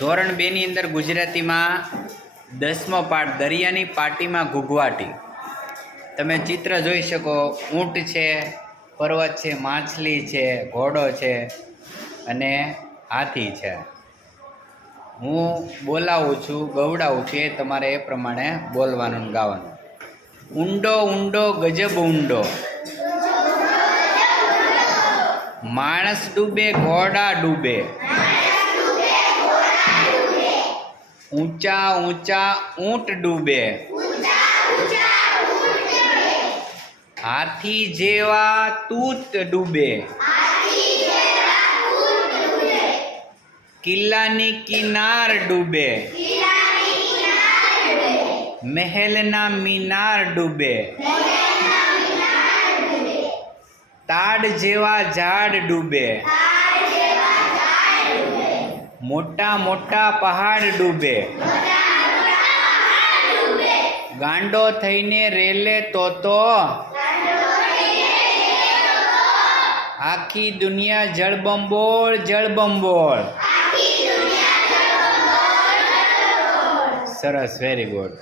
ધોરણ 2 ની અંદર ગુજરાતીમાં 10મો પાઠ દરિયાની પાટીમાં ઘૂઘવાટી. તમે ચિત્ર જોઈ શકો. ઊંટ છે, પર્વત છે, માછલી છે, ઘોડો છે અને હાથી છે. હું બોલાવું છું, ગવડાવું છું, એ તમારે એ પ્રમાણે બોલવાનું ને ગાવાનું. ઊંડો ઊંડો ગજબ ઊંડો, માણસ ડૂબે ઘોડા ડૂબે, ઊંચા ઊંચા ઊંટ ડૂબે, હાથી જેવા તૂત ડૂબે, કિલ્લાની કિનાર ડૂબે, મહેલના મિનાર ડૂબે, તાડ જેવા ઝાડ ડૂબે, મોટા મોટા પહાડ ડૂબે, ગાંડો થઈને રેલે તો આખી દુનિયા જળબંબોળ જળબંબોળ. સરસ, વેરી ગુડ.